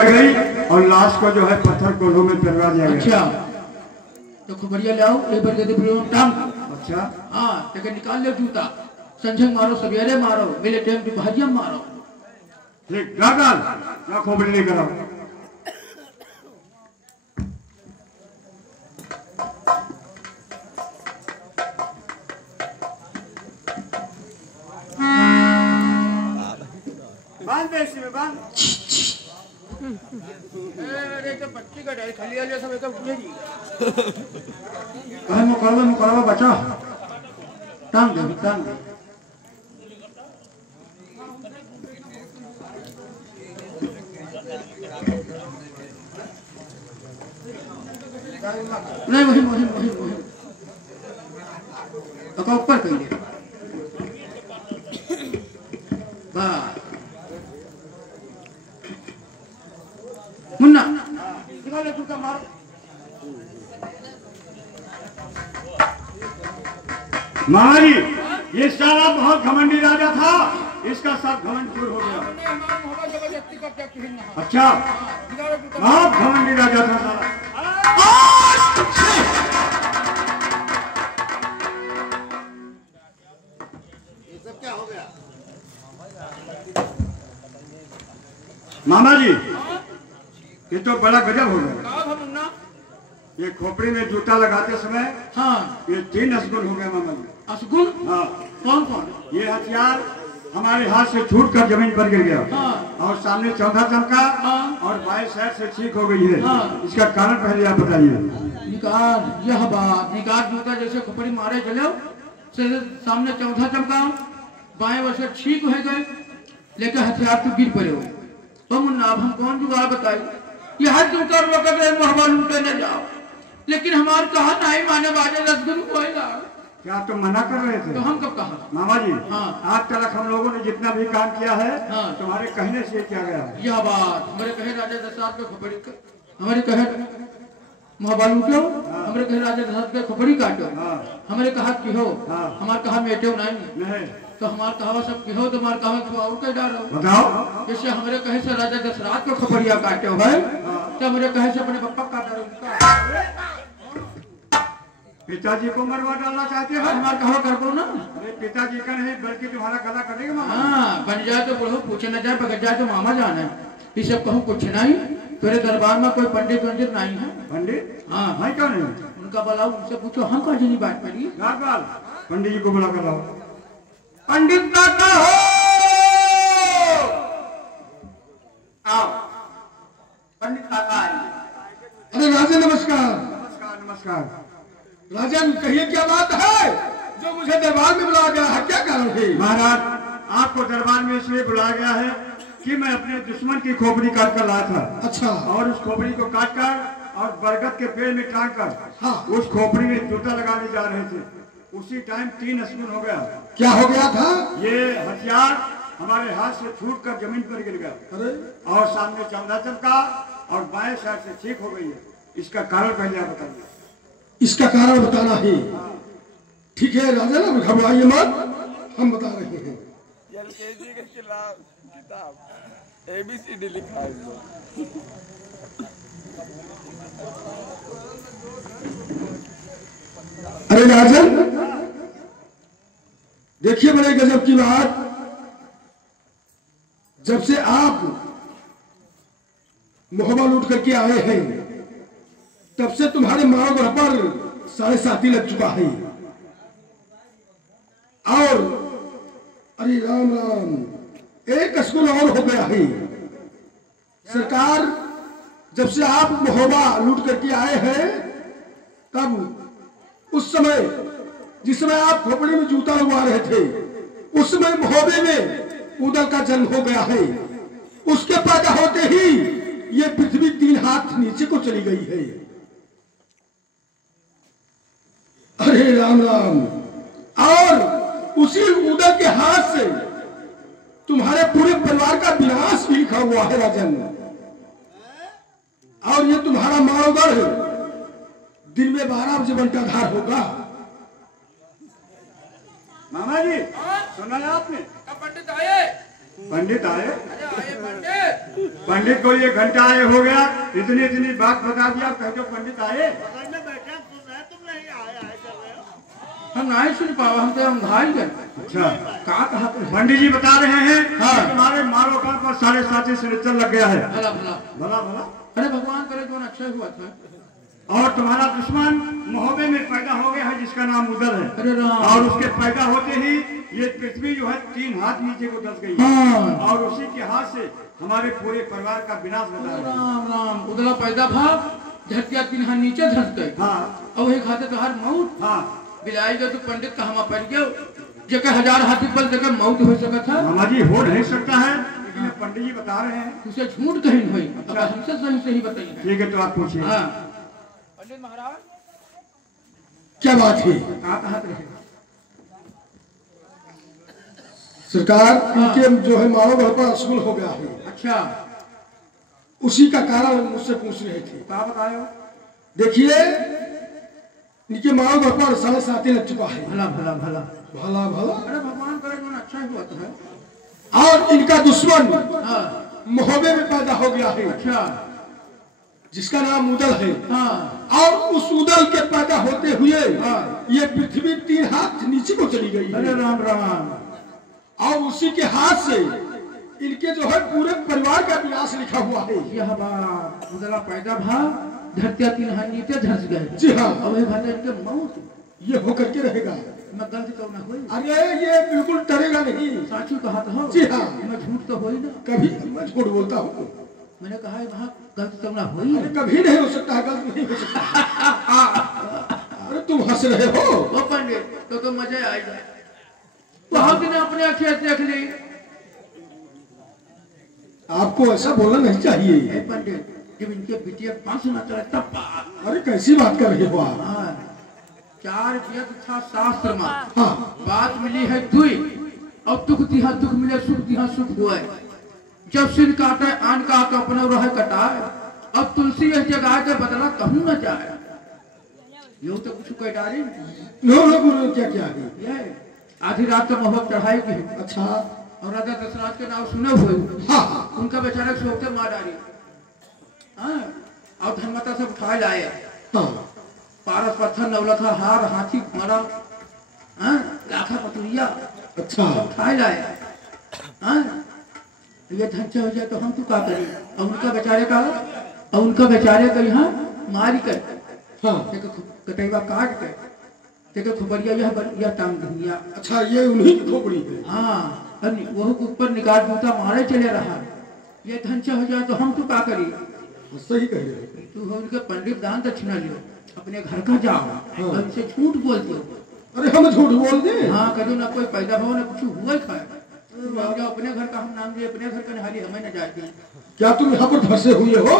गई और लाश को जो है पत्थर कोल्हू में पिलवा दिया गया। अच्छा तो खबरिया ले आओ एक बार कहते टांग। अच्छा हाँ लेकिन निकाल ले जूता, संझे मारो सवेरे मारो, मिले टाइम की भाजिया मारो। ठीक ना खोपड़ी लेकर आओ। बांध दे इसी में बांध। अरे तो बच्ची का डर खाली आ जाए सब एक पूछे जी। कहे मुकरवा बचा टांग दे टांग दे। नहीं वही वही वही वही तो ऊपर कर ले बस। मुन्ना निकाले तू का मारो। महाराज ये साला बहुत घमंडी राजा था, इसका सब घमंड दूर हो गया। अच्छा बहुत घमंडी राजा था साला। ये सब क्या हो गया मामा जी? ये तो बड़ा गजब हो गया। ये खोपड़ी में जूता लगाते समय हाँ ये 3 असगुन हो गया मामा जी। असगुन? हाँ कौन कौन? ये हथियार हमारे हाथ से छूट कर जमीन पर गिर गया। हाँ। और सामने चौथा चमका। हाँ। और बाएं साइड से ठीक हो गई है। हाँ। इसका कारण पहले आप बताइए। निकाल यह बात निकाल जूता जैसे खोपड़ी मारे चलो सामने चौथा चमका बाएं वर्ष ठीक हो गए लेकिन हथियार तो गिर पड़े हो। तो मुन्ना अब हम कौन जुगाड़ बताए? ये हाथ जूता मोहबा लूटे न जाओ, लेकिन हमारे कहा नहीं माने बाजे रसगुन कोयला। क्या तुम मना कर रहे थे? तो हम कब कहा मामा जी? हाँ। आज तक हम लोगों ने जितना भी काम किया है हाँ। तुम्हारे कहने से किया गया है। यह बात हमारे कहे राजा दशरथ के खोपड़ी हमारे कहे मोहबा लूटो। हमारे कहे राजा दशरथ के खोपड़ी काटो। हमारे कहा कि हो हमारे कहा मेटो नहीं तो हमारे कहा सब की हो तो हमारे कहा और कह डालो बताओ। जैसे हमारे कहे से राजा दशरथ को खोपड़िया काटे भाई तो हमारे कहे से अपने पप्पा काटो। पिताजी को मरवा डालना चाहते हो? हमारे कहा कर दो ना। अरे पिताजी का नहीं बल्कि तुम्हारा गला कटेगा मामा। हाँ बन जाए तो बोलो पूछे न जाए पकड़ जाए तो मामा जाना है। ये सब कहूँ कुछ नहीं तेरे दरबार में कोई पंडित वंडित नहीं है। पंडित? हाँ भाई क्यों नहीं? उनका बुलाओ उनसे पूछो हम कहा जी बात करिए। पंडित जी को बुला कर लाओ। पंडित काका हो आओ। पंडित काका आइए। अरे राजा नमस्कार। नमस्कार नमस्कार। राजन कहिए क्या बात है जो मुझे दरबार में बुलाया गया है? क्या कारण है? महाराज आपको दरबार में इसलिए बुलाया गया है कि मैं अपने दुश्मन की खोपड़ी काट कर लाया था। अच्छा। और उस खोपड़ी को काट कर और बरगद के पेड़ में टांग कर हाँ। उस खोपड़ी में जूता लगाने जा रहे थे। उसी टाइम 3 असगुन हो गया। क्या हो गया था? ये हथियार हमारे हाथ से छूट कर जमीन पर गिर गया। अरे और सामने चमड़ा चमका और बाएं साइड से ठीक हो गई है। इसका कारण पहले आप बताइए। इसका कारण बताना है। ठीक है राजा ना घबराइए मत, हम बता रहे हैं। एलकेजी के खिलाफ किताब ABCD लिखा है। अरे राजन देखिए बड़े गजब की बात, जब से आप मोहब्बा लूट करके आए हैं तब से तुम्हारे माँ घर पर 7.5 लग चुका है। और अरे राम राम एक असगुन और हो गया है। सरकार जब से आप मोहब्बा लूट करके आए हैं तब उस समय जिस समय आप खोपड़ी में जूता लगवा रहे थे उस समय मोहब्बे में उदल का जन्म हो गया है। उसके पैदा होते ही ये पृथ्वी 3 हाथ नीचे को चली गई है। अरे राम राम। और उसी उदल के हाथ से तुम्हारे पूरे परिवार का विनाश भी लिखा हुआ है राजन। और ये तुम्हारा मानवगढ़ दिन में 12 बजे बंटाधार होगा। मामा जी सुना है आपने? पंडित आए पंडित आए? अरे आए पंडित। पंडित को ये घंटा आए हो गया, इतनी इतनी बात बता दिया, कह दो पंडित आए। हम नहीं सुन पावा, हम तो हम घायल गए। अच्छा, कहा कहा पंडित जी बता रहे हैं हाँ। कि तुम्हारे मारो पर 7.5 सिलेंडर लग गया है। भला भला। भला भला। अरे भगवान करे जो अच्छा हुआ था। और तुम्हारा दुश्मन महोबे में पैदा हो गया है जिसका नाम उदल है। अरे राम। और उसके पैदा होते ही ये पृथ्वी जो है 3 हाथ नीचे को दस गई है। हाँ। और उसी के हाथ से हमारे पूरे परिवार का विनाश बता रहे हैं। राम राम। उदला पैदा भाव झटकिया 3 हाथ नीचे धस गए। हाँ और वही खाते तो हर मौत हाँ। बिलाई गए तो पंडित का हम पड़ गए, जगह 1000 हाथी पल जगह मौत हो सका था। मामा जी हो नहीं सकता है, लेकिन पंडित जी बता रहे हैं। उसे झूठ कहीं हुई। अब हमसे सही सही बताइए। ठीक है, तो आप पूछिए। हाँ पंडित महाराज क्या बात है कहा रहे? सरकार, इनके जो है मानव घर पर अशुभ हो गया है। अच्छा, उसी का कारण मुझसे पूछ रहे थे। कहा बतायो? देखिए, इनके मानव घर पर 7.5 लग चुका है। भला भला भला। भला भला। अरे भगवान करे जो अच्छा हुआ था। और इनका दुश्मन हाँ। महोबे में पैदा हो गया है, अच्छा। जिसका नाम उदल है। हाँ। और उस उदल के पैदा होते हुए हाँ। ये पृथ्वी 3 हाथ नीचे को चली गई अरे है। राम राम। और उसी के हाथ से इनके जो है पूरे परिवार का विनाश लिखा हुआ है। यह बात उदला पैदा भाव धरतिया 3 हाथ नीचे धस गए। जी हाँ। और वही भाते इनके मौत ये होकर के रहेगा। मैं गलती तो ना हुई। अरे ये बिल्कुल डरेगा नहीं। साचू कहा तो हो। जी हाँ। मैं झूठ तो हो ही ना। कभी मैं झूठ बोलता हूँ? मैंने कहा वहाँ गलती तो ना हुई। अरे कभी नहीं हो सकता है, गलत नहीं हो सकता। अरे तुम हंस रहे हो। ओ पंडित तो मजा आएगा। बहुत दिन अपने आंखें देख ली। आपको ऐसा बोलना नहीं चाहिए। पंडित जब इनके बिटिया 5 ना चले तब बात। अरे कैसी बात कर रहे हो आप? हाँ, 4 वेद था शास्त्र में। हाँ। बात मिली है दुई, और दुख दिहा दुख मिले, सुख दिहा सुख हुए। जब सिर काटे आन का तो अपने रह कटाए। अब तुलसी यह जगह के बदला कहूँ न जाए। यूं तो कुछ कोई डाली नो नो गुरु, क्या क्या है? ये आधी रात का मोहब्बत चढ़ाई की। अच्छा। और राजा दशरथ के नाम सुने हुए। हाँ। उनका बेचारा सोते मार डाली। हाँ। और धर्मता सब उठाए लाए। हाँ। पारस पत्थर नवलखा हार हाथी मारा। हाँ। लाखा पतुरिया अच्छा। उठाए लाए। हाँ। ये धंचा हो जाए तो हम तो क्या करें? और उनका बेचारे का यहाँ मारी कर हाँ। कटैवा काट कर देखो खुबरिया यह टांग दुनिया। अच्छा, ये उन्हीं की खोपड़ी है। हाँ। वो ऊपर निकाल जूता मारे चले रहा। ये धंचा हो जाए तो हम तो क्या करें? सही कह रहे हो। तू उनके पंडित दान दक्षिणा लियो, अपने घर का जाओ और उनसे झूठ बोल दो। अरे हम झूठ बोल दे? हाँ, करो ना कोई पैदा भाव ना कुछ हुआ ही खाए। जाओ अपने घर का हम नाम दे, अपने घर का निहाली हमें न जाए। क्या तुम यहाँ पर फंसे हुए हो?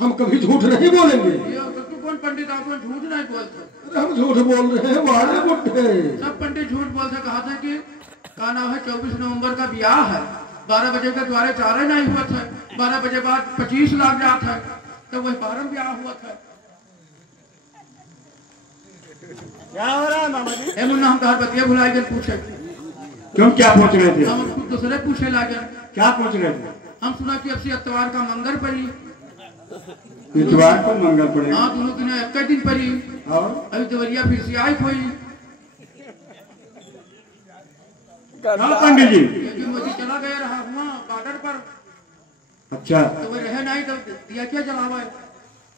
हम कभी झूठ नहीं बोलेंगे। तू कौन पंडित आप झूठ नहीं बोलते? अरे हम झूठ बोल रहे हैं, मारे बुढ़े। सब पंडित झूठ बोलते। कहा था कि का नाम है 24 नवंबर का ब्याह है, 12 बजे के द्वारे 4 नहीं हुआ था, 12 बजे बाद 25 लाख जात है, तो वही 12 ब्याह हुआ था। क्या हो रहा है मामा जी? ए मुन्ना, हम कहा बतिया भुलाई गए पूछे। तुम क्या पूछ रहे थे? हम खुद दूसरे पूछे लागे। क्या पूछ रहे थे? हम सुना कि अब से इतवार का मंगल पड़ी। इतवार को मंगल पड़ेगा। हाँ, दोनों दिन एक दिन पड़ी। और अभी देवरिया फिर से आई कोई। हाँ पंडित जी। लेकिन मोदी चला गया रहा हुआ बॉर्डर पर। अच्छा। तो वो रहे नहीं तो दिया क्या जलावा है?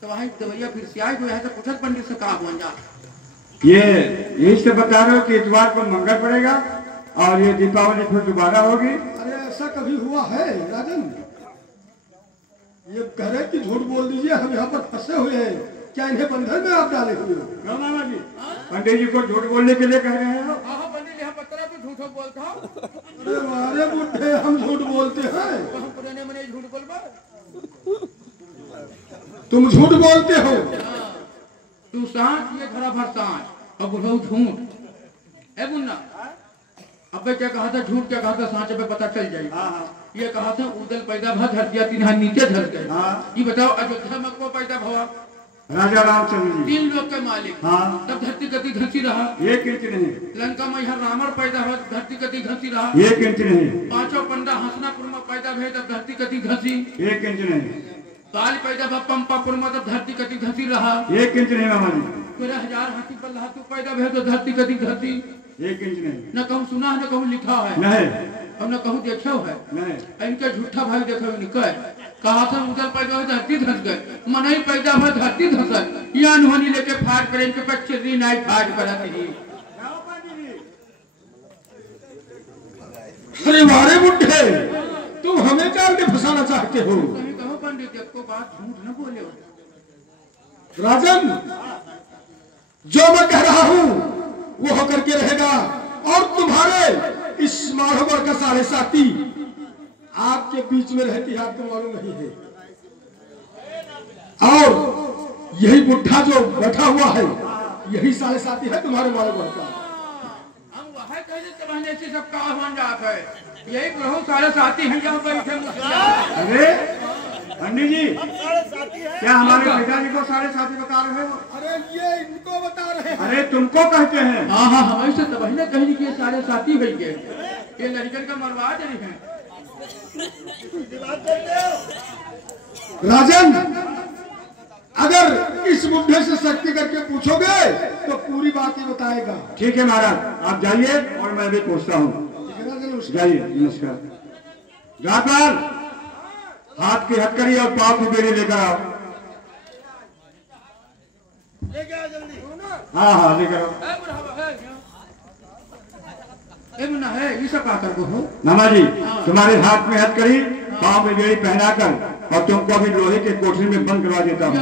तो वहीं देवरिया फिर से आई कोई है तो पूछत पंडित से कहा बन जा। ये यही से बता रहे हो कि इतवार को मंगल पड़ेगा और ये दीपावली फिर दोबारा होगी। अरे ऐसा कभी हुआ है राजन? ये कह रहे कि झूठ बोल दीजिए, हम यहाँ पर फंसे हुए हैं। क्या इन्हें बंधन में आप डाले हुए हो? क्यों मामा जी? पंडित जी को झूठ बोलने के लिए कह रहे हो? हाँ पंडित, यहाँ पत्रा तो झूठो बोलता। अरे मारे बुढ़े, हम झूठ बोलते हैं? हम पुराने मने झूठ बोलबा। तुम झूठ बोलते हो? तू सांच, ये खरा भर सांच और बुढ़ऊ झूठ। ए मुन्ना, अबे क्या कहा था झूठ, क्या कहा था सांच? अबे पता चल जाएगा। हाँ। ये कहा था उदल पैदा भा धरतिया 3 हाथ नीचे धर गए। हाँ। ये बताओ अयोध्या में को पैदा भवा? राजा रामचंद्र जी 3 लोग के मालिक। हाँ। तब धरती गति घसी रहा, 1 इंच नहीं, लंका में यहाँ रावण पैदा हुआ तो धरती गति घसी रहा, 1 इंच नहीं, 5 पंडा हंसनापुर में पैदा भे तब धरती गति घसी, 1 इंच नहीं, काल पैदा हुआ पंपापुर में तब धरती गति घसी रहा, 1 इंच नहीं मामा जी, 13,000 हाथी पर हाथी पैदा भे तो धरती गति घसी। 1 इंच नहीं, न कहूँ सुना है न कहूँ लिखा है नहीं, और न कहूँ देखो है, नहीं, इनके झूठा भाई देखो निकल कहा था उधर पैदा हुआ धरती धस गए, मन ही पैदा हुआ धरती धस या अनहोनी लेके फाट पर इनके पर चिर्री नाई फाट पर ही। अरे मारे बुढ़े, तुम हमें जाल में फंसाना चाहते हो? कहीं कहो पंडित को बात झूठ न बोले हो। राजन, जो मैं कह रहा हूँ वो होकर के रहेगा, और तुम्हारे इस माधोगढ़ का साढ़े साथी आपके बीच में रहती है, आपको मालूम नहीं है। और यही बुढ़ा जो बैठा हुआ है यही साढ़े साथी है तुम्हारे माधोगढ़ का। हम वह कहने से बहने से सब कहा बन जाता है, यही प्रभु साढ़े साथी हैं जहाँ बैठे मुझे। अरे पंडित जी, क्या हमारे पिताजी को साढ़े साथी बता रहे हो? अरे ये इनको बता रहे हैं। अरे तुमको कहते हैं। हाँ हाँ, हमें से तब ने कहीं कि साढ़े साथी भई गए, ये लड़कन का मरवा दे रहे हैं। राजन, अगर इस बुढ़े से शक्ति करके पूछोगे तो पूरी बात ही बताएगा। ठीक है महाराज, आप जाइए और मैं भी पूछता हूँ। जाइए, नमस्कार। जाकर हाथ की हथकड़ी और पाँव की बेड़ी लेकर आओ। हाँ हाँ, लेकर आओ। है ये सब आकर को हो नामा जी, तुम्हारे हाथ में हथकड़ी, पाँव में बेड़ी पहनाकर और तुमको अभी लोहे के कोठरी में बंद करवा देता हूँ।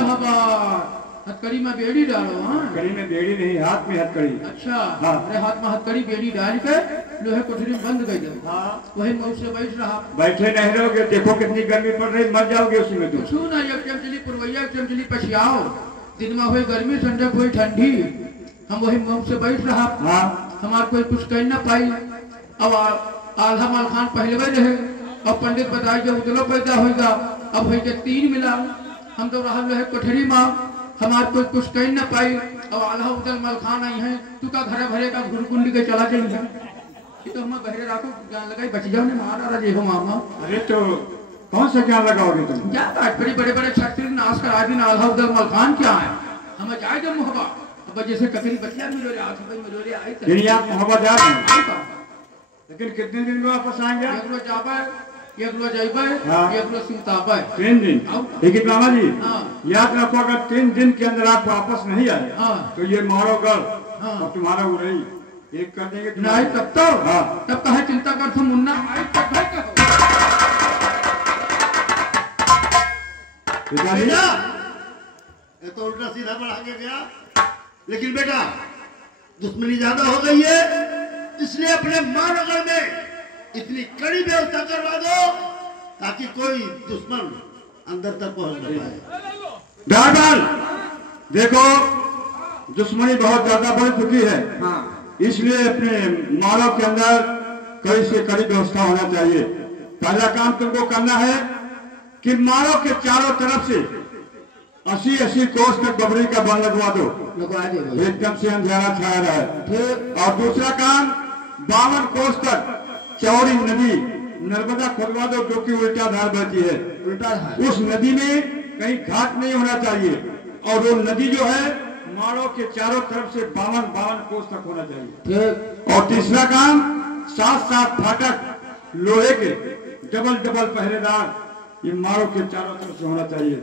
हथकड़ी में बेड़ी डालो। हाँ, हथकड़ी में बेड़ी नहीं, हाथ में हथकड़ी। अच्छा हाँ। अरे हाथ में हथकड़ी बेड़ी डाल के लोहे कोठरी में बंद कर दो। हाँ, वही मुंह से बैठ रहा। बैठे नहीं रहोगे, देखो कितनी गर्मी पड़ रही, मर जाओगे उसी में तुम। सुन, एक चमचली पुरवैया, एक चमचली पछियाओ, दिन में हुई गर्मी, ठंडे हुई ठंडी, हम वही मुंह से बैठ रहा। हाँ, हमारे कोई कुछ कह ना पाई। अब आल्हा माल खान पहले रहे, अब पंडित बताए जो उतलो पैदा होगा, अब हो के 3 मिला। हम तो रहा लोहे कोठरी में, हमारे कोई कुछ कह ना पाई। अब आल्हा उदल माल खान आई है, तू का घरे भरे का घुरकुंडी के चला चल गया। तो हम बहरे राखो, ज्ञान लगाई बच जाओ ने मारा रहे हो मामा। अरे तो कौन सा ज्ञान लगाओगे तुम? क्या बात, बड़े बड़े बड़े क्षत्रिय नाश कर आदि आल्हा उदल माल खान क्या है, हमें जाएगा मुहब्बा। अब जैसे ककरी बचिया मिलोरे आई यानी आप मोहब्बत जा रहे हैं, लेकिन कितने दिन में वापस आएंगे? एक रोज जाबे, एक रोज आइबे, हाँ। एक रोज सुताबे। 3 दिन। लेकिन मामा जी, हाँ। याद रखो, अगर 3 दिन के अंदर आप वापस नहीं आए हाँ। तो ये मारोगढ़ हाँ। और तुम्हारा उड़ई एक कर देंगे। नहीं तब तो हाँ। तब कहे चिंता कर तुम मुन्ना आई तब है कहो। पिताजी, ये तो उल्टा सीधा बढ़ा के गया। लेकिन बेटा, दुश्मनी ज्यादा हो गई है, इसलिए अपने महानगर में इतनी कड़ी व्यवस्था करवा दो ताकि कोई दुश्मन अंदर तक पहुंच न पाए। डाल देखो, दुश्मनी बहुत ज्यादा बढ़ चुकी है। हाँ। इसलिए अपने मालों के अंदर कड़ी से कड़ी व्यवस्था होना चाहिए। पहला काम तुमको करना है कि मालों के चारों तरफ से 80-80 कोस तक बबरी का बन लगवा दो, एकदम से अंधेरा छाया रहे। और दूसरा काम, 52 कोस तक चौड़ी नदी नर्मदा खुलवा दो, जो कि उल्टा धार बहती है। उल्टा धार। उस नदी में कहीं घाट नहीं होना चाहिए, और वो नदी जो है माड़ों के चारों तरफ से 52 कोस तक होना चाहिए। और तीसरा काम, 7-7 फाटक लोहे के डबल पहरेदार ये माड़ों के चारों तरफ से होना चाहिए।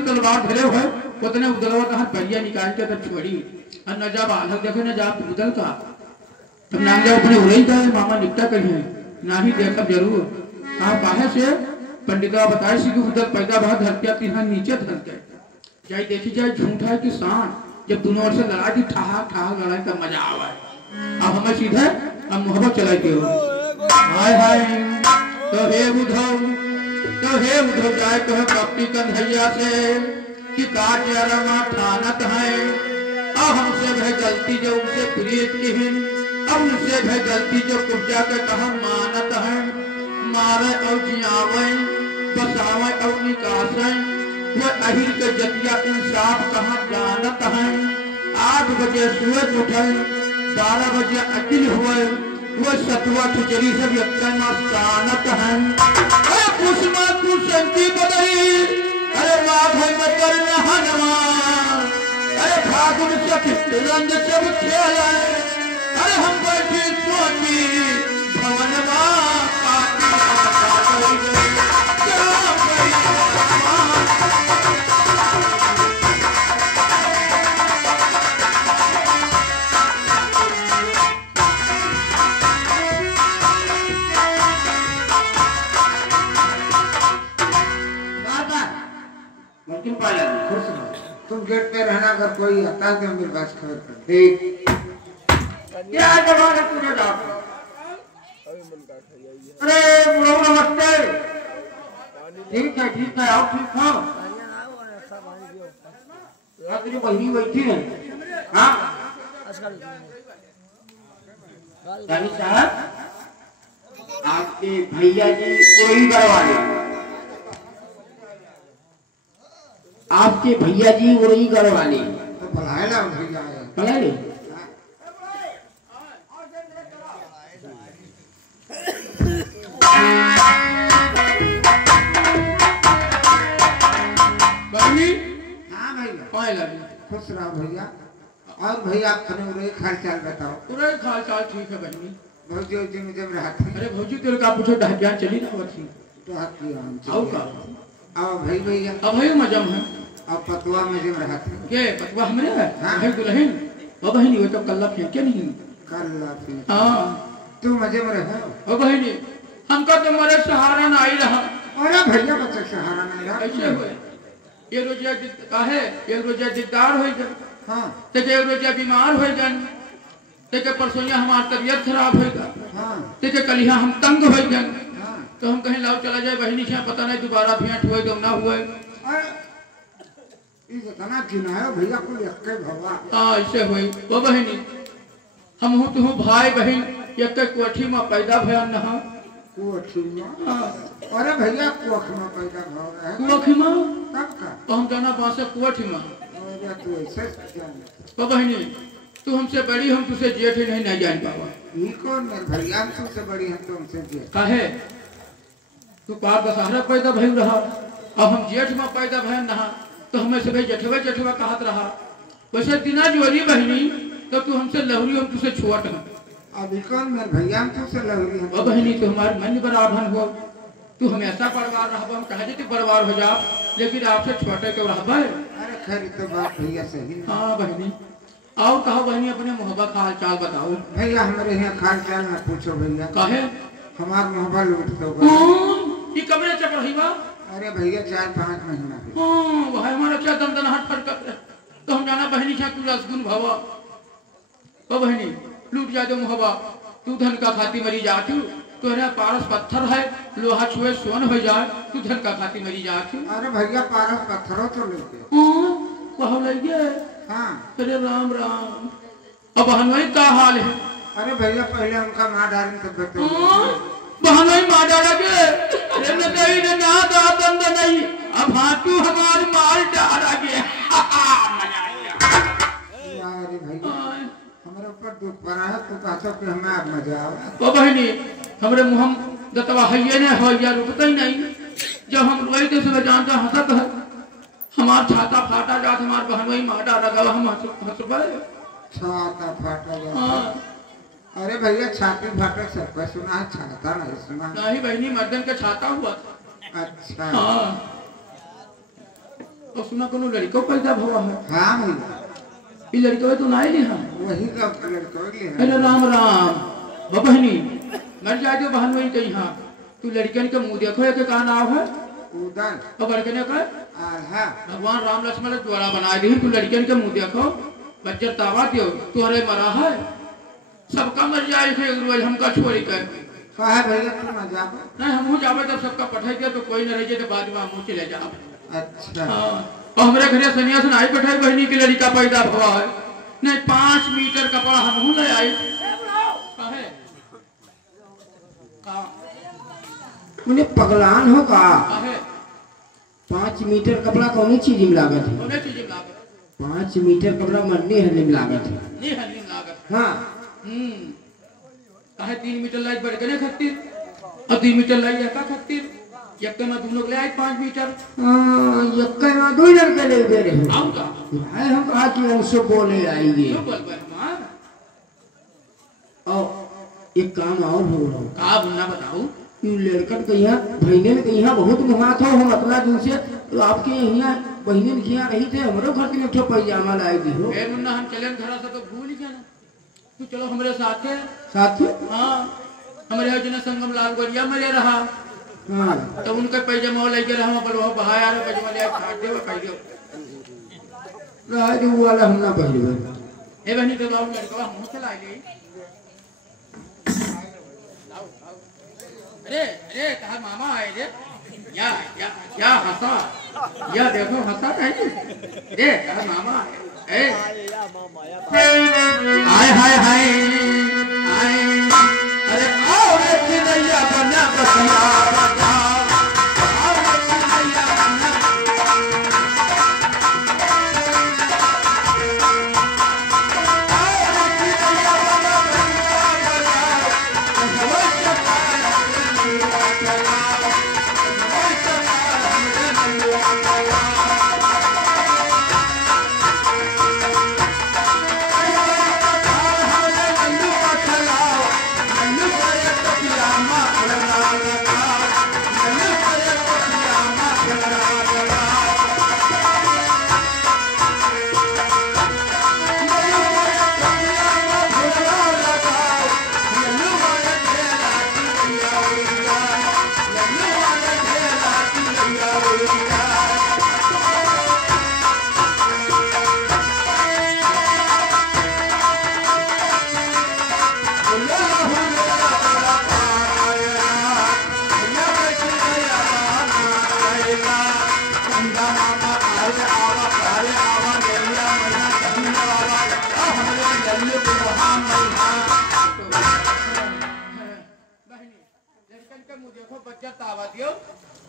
तलवार धरे हुए उतने उदलवा का परिया निकाल के तब छोड़ी और न जब आलक देखे न जब उदल का तब नाम जब अपने उड़ई गए मामा निपटा कहीं ना ही देखब जरूर कहा काहे से पंडिता बताए सी कि उधर पैदा भा धरतिया तिहा नीचे धर गए जाए देखी जाए झूठा है कि सांड जब दोनों ओर से लड़ा दी ठहा ठहा लड़ाई का मजा आवा है। अब हमें सीधे हम मोहब्बत चलाई के हो हाय हाय तो हे उधव जाए तो है कपटी कन्हैया से कि काट रमा ठानत है अब हमसे भय गलती जो उनसे प्रीत की हिन अब उनसे भय गलती जो कुब्जा के कहा मानत है मारे और जियावे बसावे और निकासे वो अहिर के जतिया इंसाफ कहा जानत है 8 बजे सूरज उठे 12 बजे अकिल हुए वो सतुआ खिचड़ी सब यक्कन शानत है अरे कुसमा कुसंती बदली अरे माधव मकर हनुमा अरे फागुन सखी रंग सब खेल अरे हम बैठी सोची भवनमा तुम गेट पे रहना, अगर कोई आता है तो मेरे पास खबर कर। ठीक क्या जमाना पूरा डाल। अरे बुढ़ो नमस्ते। ठीक है आओ ठीक हो। तेरी बहनी बैठी है। हाँ रानी साहब आपके भैया जी कोई करवाने, आपके भैया जी वही करवाने तो बुलाए ला भैया बुला ले। बहनी हाँ भैया पाए लगी खुश रहो भैया। और भैया अपने उरे हाल चाल बताओ। पूरा हाल चाल ठीक है बहनी। भौजी उजी में जब रहती अरे भौजी तेरे का पूछो ढहकियां चली ना वथी तो हाथ किया हम आओ का अब भाई भैया अब है मजम है अब पतवा में जब रहती के पतवा हमरे है हाँ। है दुल्हन ओ बहनी वो तो कल्ला फेंके नहीं। कर ला फिर हां तू मजे में रहो। ओ बहनी हमका तो मरे सहारा ना आई रहा। अरे भैया बच्चा सहारा नहीं रहा ऐसे हुए ये रोजिया काहे ये रोजिया दिकदार हो गए हाँ ते के रोजिया बीमार हो गए ते के परसों हमार तबीयत खराब हो गई हाँ ते के कलिया हम तंग हो गए हाँ तो हम कहीं लाओ चला जाए बहनी से पता नहीं दोबारा भेंट हुए तो ना हुए। अरे इस इतना चिन्हायो भैया को यक्के भवा हाँ ऐसे हुई वो बहनी हम हूँ तू भाई बहन एक कोठी में पैदा भया न कोठी में। अरे भैया कोख में पैदा भाव रहा है कोठी में तब का तो हम जाना पास कोठी में। अरे तू ऐसे जाने वो बहनी तू हमसे बड़ी हम तुझसे जेठ ही नहीं जान पावा। ये कौन है भैया तुमसे बड़ी है तुमसे जे काहे तू पार दशहरा पैदा भय रहा अब हम जेठ में पैदा भय नहा तो हमें से जेठवा जेठवा कहत रहा वैसे दिना जोरी बहनी तो तू हमसे लहरी हम तुझसे छोट है। अभी कौन मेरे भैया तुमसे लग रही ओ बहनी तो हमारे मन बराबर हो तू हमेशा परिवार रह हम कहे थे परिवार हो जा लेकिन आपसे छोटे क्यों रह। अरे खैर तो बात भैया सही। हाँ बहनी आओ कहो बहनी अपने मोहब्बत का हाल चाल बताओ। भैया हमारे यहाँ खाल चाल न पूछो भैया काहे हमार मोहब्बत लूट दो। ये कमरे चप रही बा। अरे भैया 4-5 महीना है। हाँ वह हमारा क्या दंदनाहट फटक तो हम जाना बहनी क्या तू रसगुन भावा ओ बहनी लूट जा दो मोहब्बा तू धन का खाती मरी जा क्यों तोहरा पारस पत्थर है लोहा छुए सोन हो जाए तू धन का खाती मरी जा क्यों। अरे भैया पारस पत्थरों तो लेके कहो लगे हाँ। अरे राम राम अब बहनोई का हाल है। अरे भैया पहले उनका माँ डाली तब बताओ। बहनोई मार डाला के अरे न कहीं न ना दादंद नहीं अब हाँ तू हमारे माल डाला गया मजा आया। अरे भैया हमारे ऊपर दुख पड़ा है तो कहते कि हमें अब मजा आवा। ओ बहनी हमरे मुहम दतवा हइये ने हो या रुकता ही नहीं जब हम रोई तो सब जानता हंसत है हमार छाता फाटा जात हमार बहनोई मार डाला गवा हम हंसबे छाता फाटा जाता। हाँ अरे भैया छाती फाटा सबका सुना है छाता नहीं सुना। नहीं बहनी मर्दन के छाता हुआ था। अच्छा हाँ तो सुना कोनो लड़को पैदा हुआ है। हाँ भैया ये लड़को तो ना ही हाँ वही तो लड़कों के लिए अरे राम राम बहनी मर जाए तो बहन वही कही हाँ तू लड़कियन के मुंह देखो एक का नाम है उदन और बड़कने का आहा भगवान राम लक्ष्मण द्वारा बनाए दी तू लड़कियन के मुंह देखो बच्चा तावा दियो तोहरे मरा है सबका मर जाए थे रोज हमका छोड़ी कर कहा भैया तुम मजाक नहीं हमहू जावे जब सबका पठाई के तो कोई न रह जाए तो बाद में हमहू चले जावे अच्छा हाँ और हमारे घरे सनिया से आई बैठाई बहनी की लड़का पैदा हुआ है नहीं 5 मीटर कपड़ा हमहू ले आई काहे का उन्हें पगलान हो का काहे 5 मीटर कपड़ा कौन चीज में लागत है कोने चीज लागत 5 मीटर कपड़ा मरने हल्ले में लागत है नहीं हल्ली लागत हाँ काहे 3 मीटर लाइट बढ़ गए खत्तिर और 3 मीटर लाइट का खत्तिर एक में दोनों के लाइट 5 मीटर यक्का में 2 लड़के ले दे रहे हैं आऊंगा भाई हम कहा कि उनसे बोले आएंगे क्यों बोल गए हमार और एक काम और हो रहा का बुना बताऊं यू लड़कन के यहाँ बहने के यहाँ बहुत मुहात हो हम अपना दिन से तो आपके यहाँ बहने के यहाँ रही थे हमारे घर के लिए पैजामा लाई दी हो ए मुन्ना हम चले घर से तो भूल गया ना तू चलो हमारे साथ है साथ में हाँ हमारे यहाँ जना संगम लाल गोरिया मरे रहा हाँ तो उनका पैजामा लेके रहा पर वो बहाया रे पैजामा ले छाट दे कह दो रहा जो वाला हम ना पहले ए बहनी तो लाओ लड़का मुंह चला ले अरे अरे कहा मामा आए रे या हंसा या देखो हंसा नहीं रे कहा मामा ए हाय हाय हाय हाय अरे आओ रे चिड़ैया बना बसिया बजा आओ रे चिड़ैया बना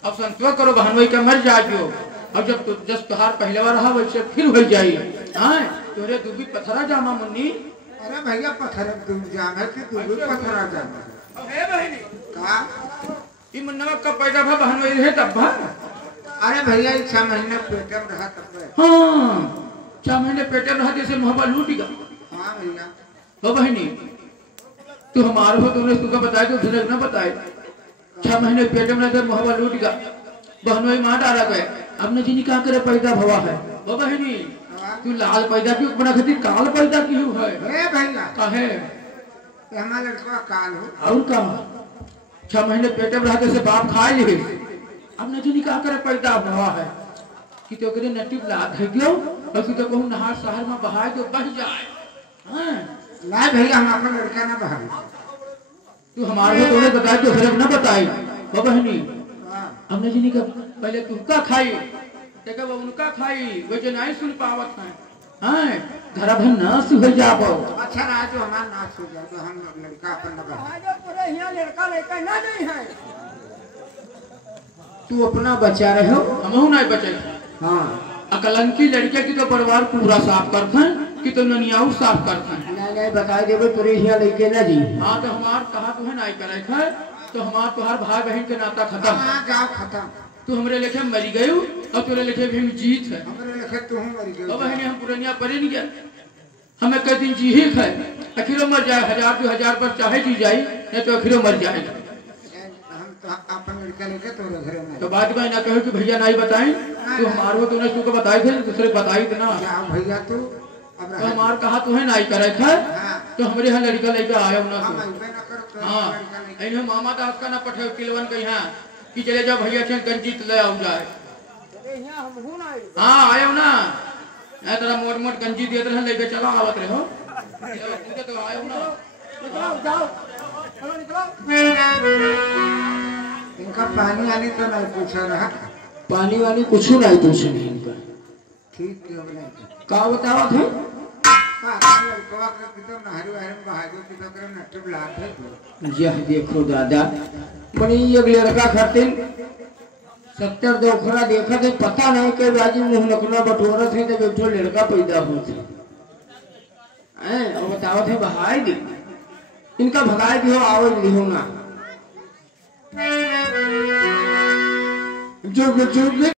अब संतोष करो बहन वही का मर जाइयो अब जब तू जस तुहार पहले बार रहा वैसे फिर हो जाई हां तोरे दुबी पथरा जामा मुन्नी अरे भैया पत्थर तुम जाना कि तुम भी पत्थर जाना अब हे बहनी का ई मुन्ना कब पैदा भा बहन वही रहे तब भा अरे भैया 6 महीने पेट में रहा तब हां 6 महीने पेट में रहा जैसे मोहब्बत लूट गया हां भैया ओ बहनी तू हमारे हो तुमने तुका बताया तो झलक ना बताए 6 महीने पेट में रहते मोहब्बत लूट गया बहनोई मां डाला गए अब न जिनी का करे पैदा भवा है ओ बहनी तू लाल पैदा क्यों बना खती काल पैदा क्यों है ए भैया काहे ये हमारा लड़का काल हो और का 6 महीने पेट में रहते से बाप खाए ली अब न जिनी का करे पैदा भवा है कि तो करे नटी लाद है क्यों और तू तो कहूं नहार शहर में बहाए तो बह जाए हां ना भैया हम अपना लड़का ना बहाई तू हमारे को तूने बताया तो फिर ना बताई ओ बहनी हमने जिनी का पहले तुमका खाई देखा वो उनका खाई वो जो नहीं सुन पावत है हां घर भर नाश हो जाबो अच्छा रहा जो हमारा नाश हो जाए तो हम लड़का अपन ना बहाई आज पूरे यहाँ लड़का लेकर ना नहीं है तू अपना बचा रहे हो हमहु नहीं बचे हाँ अकलंकी लड़के की तो परिवार पूरा साफ करते हैं कि तो ननियाऊ साफ करते हैं नहीं बता देबे तोरे यहाँ लेके ना जी हां तो हमार कहा तू है नहीं करे है तो हमार तोहार भाई बहन के नाता खत्म हां जाओ खत्म तू हमरे लेखे मरी गई और तोरे लेखे भी जीत है हमरे लेखे तू हम मर ओ गए बहनी हम पुरनिया परे नहीं गया हमें कई दिन जी ही है आखिरों मर जाए 1000 2000 पर चाहे जी जाए नहीं तो आखिरों मर जाए हम तो अपन लड़का लेके तोरे घर में तो बात में ना कहो कि भैया नहीं बताएं तो हमारे को तूने तू को बताई थे दूसरे बताई थे ना जाओ भैया तू अब तो हमार कहा तू है नहीं करे था हाँ तो हमारे यहाँ लड़का लेकर आया ना हम तू अइबे ना करो तो हाँ लड़का लेके इन्हें मामा दास का ना पठे किलवन कहीं कि चले जाओ भैया खे गंजीत ले आऊ जाए। हाँ आयो ना मैं तेरा मोट मोट गंजी दे रहे लेके चला आवत रहे हो तो आयो ना इनका पानी आनी तो नहीं पूछा रहा। पानी वानी कुछ नहीं पूछे नहीं इनका। ठीक क्यों नहीं का बतावा थे लड़कवा के कितो नहरु हरम बहादुर कितो करे नटब लात है। यह देखो दादा मनी एक लड़का खातिर 70 दोखरा देखा थे पता नहीं के बाजी मुंह नकला बटोरा थे तो बैठो लड़का पैदा होते हैं और बताओ थे बहाई दी इनका भगाई दियो आवज दियो ना जो